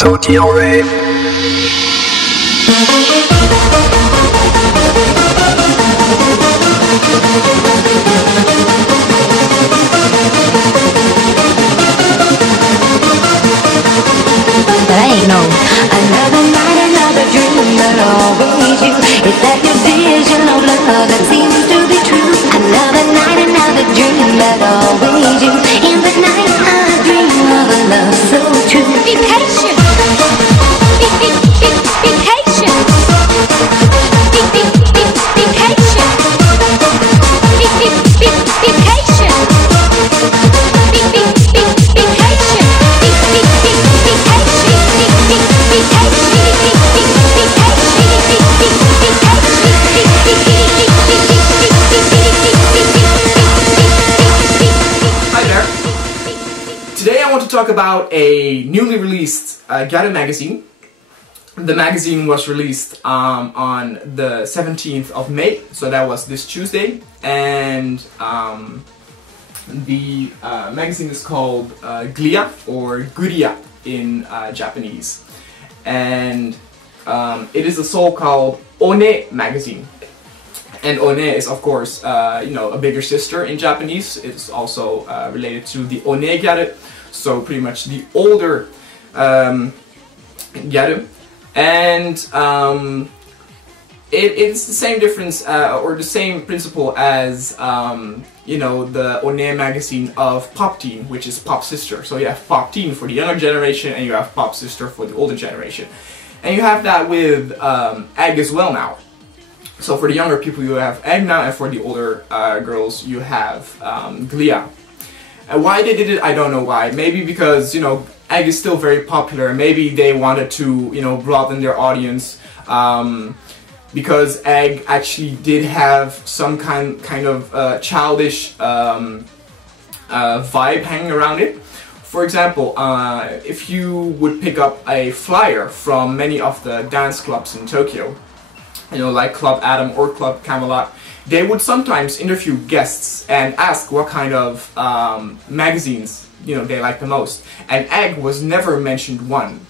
Gyaru0. But I ain't no another night, another dream, but always you. Is that your vision of love that seems to be true? Another night, another dream, but always you. In the night I dream of a love so true. Be patient. Be patient. Be patient. Be patient. Hi there. Today I want to talk about a newly released Gyaru magazine. The magazine was released on the 17th of May, so that was this Tuesday, and the magazine is called Glia, or Glia in Japanese, and it is a so-called One magazine. And One is, of course, you know, a bigger sister in Japanese. It's also related to the One gyaru, so pretty much the older gyaru. And it's the same difference, or the same principle as, you know, the One magazine of Pop Teen, which is Pop Sister. So you have Pop Teen for the younger generation, and you have Pop Sister for the older generation. And you have that with Egg as well now. So for the younger people you have Egg now, and for the older girls you have Glia. And why they did it, I don't know why. Maybe because, you know, Egg is still very popular. Maybe they wanted to, you know, broaden their audience. Because Egg actually did have some kind of childish vibe hanging around it. For example, if you would pick up a flyer from many of the dance clubs in Tokyo, you know, like Club Adam or Club Camelot, they would sometimes interview guests and ask what kind of magazines, you know, they like the most. And Egg was never mentioned one.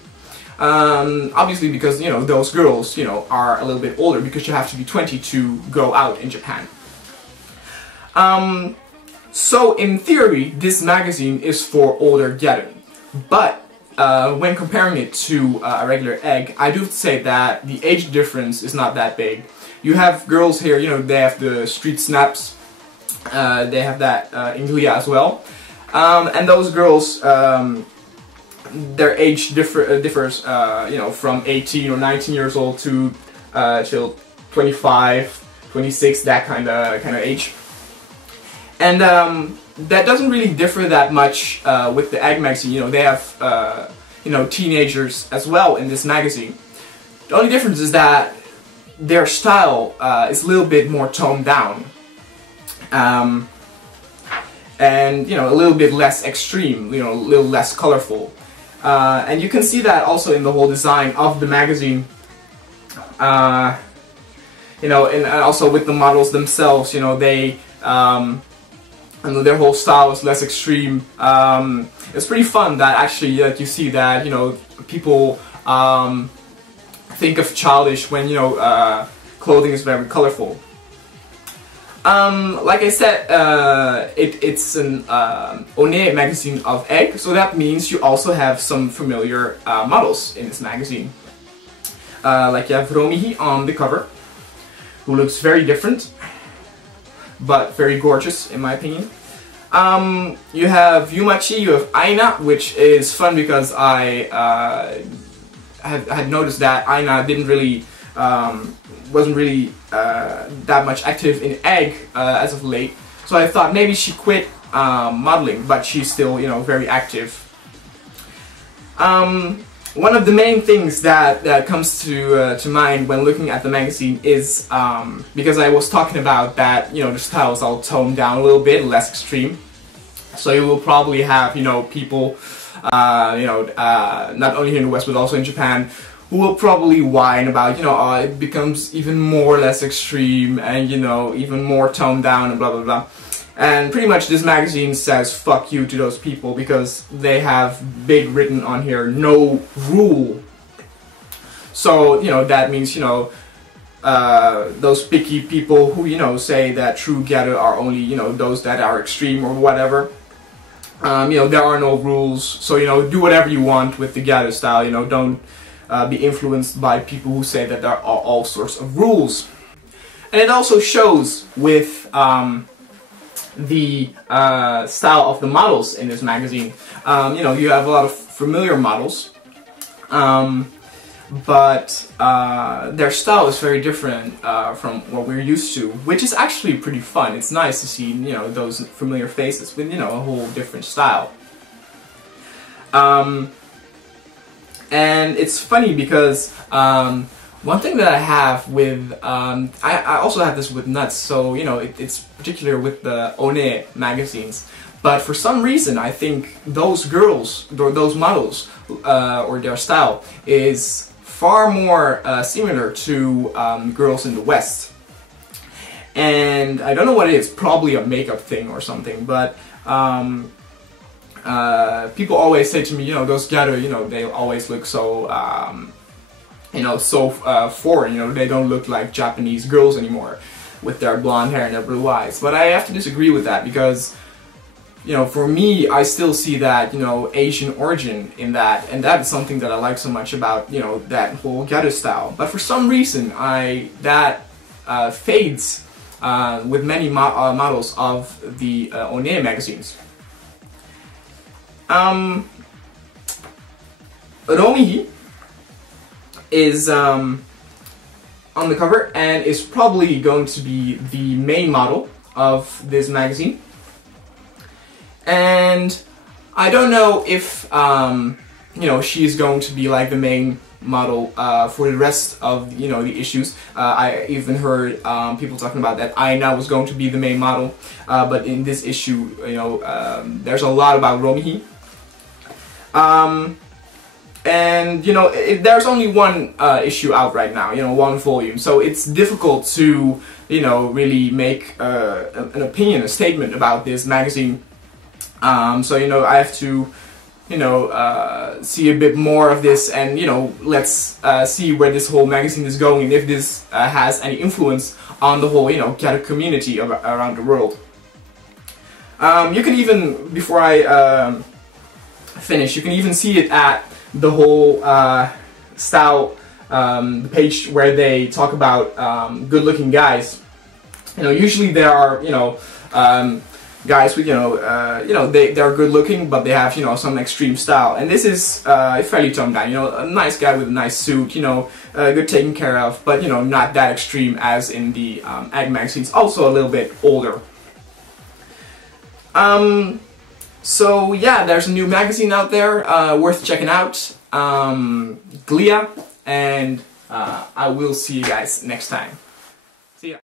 Obviously because, you know, those girls, you know, are a little bit older, because you have to be 20 to go out in Japan. So in theory, this magazine is for older gyaru, but when comparing it to a regular Egg, I do say that the age difference is not that big. You have girls here, you know, they have the street snaps, they have that in Glia as well, and those girls, their age differs, you know, from 18 or 19 years old to till 25, 26, that kind of age. And that doesn't really differ that much with the Egg magazine. You know, they have you know, teenagers as well in this magazine. The only difference is that their style is a little bit more toned down, and, you know, a little bit less extreme, you know, a little less colorful. And you can see that also in the whole design of the magazine. You know, and also with the models themselves, you know, they and their whole style is less extreme. It's pretty fun that actually you see that, you know, people think of childish when, you know, clothing is very colorful. Like I said, it's an One magazine of Egg, so that means you also have some familiar models in this magazine. Like you have Romihi on the cover, who looks very different, but very gorgeous in my opinion. You have Yumachi, you have Aina, which is fun because I had noticed that Aina didn't really, wasn't really that much active in Egg as of late. So I thought maybe she quit modeling, but she's still, you know, very active. One of the main things that comes to mind when looking at the magazine is, because I was talking about that, you know, the style is all toned down a little bit, less extreme. So you will probably have, you know, people, you know, not only here in the West but also in Japan, who will probably whine about, you know, it becomes even more less extreme and, you know, even more toned down and blah blah blah. And pretty much this magazine says fuck you to those people because they have big written on here, no rule. So, you know, that means, you know, those picky people who, you know, say that true gyaru are only, you know, those that are extreme or whatever. You know, there are no rules, so, you know, do whatever you want with the gyaru style, you know, don't be influenced by people who say that there are all sorts of rules. And it also shows with the style of the models in this magazine. You know, you have a lot of familiar models, but their style is very different from what we're used to, which is actually pretty fun. It's nice to see, you know, those familiar faces with, you know, a whole different style. And it's funny because one thing that I have with, I also have this with nuts, so, you know, it's particular with the One magazines. But for some reason, I think those girls, those models, or their style is far more similar to girls in the West. And I don't know what it is, probably a makeup thing or something, but people always say to me, you know, those gyaru, you know, they always look so, you know, so foreign, you know, they don't look like Japanese girls anymore with their blonde hair and their blue eyes. But I have to disagree with that because, you know, for me, I still see that, you know, Asian origin in that, and that is something that I like so much about, you know, that whole gyaru style. But for some reason, that fades with many models of the One magazines. Romihi is on the cover and is probably going to be the main model of this magazine. And I don't know if, you know, she's going to be like the main model for the rest of, you know, the issues. I even heard people talking about that Aina was going to be the main model, but in this issue, you know, there's a lot about Romihi. And, you know, there's only one issue out right now, you know, one volume, so it's difficult to, you know, really make an opinion, a statement about this magazine. So, you know, I have to, you know, see a bit more of this, and, you know, let's see where this whole magazine is going, and if this has any influence on the whole, you know, gyaru community around the world. You can even, before I finish, you can even see it at the whole style, the page where they talk about good-looking guys. You know, usually there are, you know, guys with, you know, they're good-looking, but they have, you know, some extreme style. And this is fairly toned down. You know, a nice guy with a nice suit. You know, good taken care of, but, you know, not that extreme as in the Egg magazines. Also a little bit older. So yeah, there's a new magazine out there, worth checking out, Glia, and I will see you guys next time. See ya.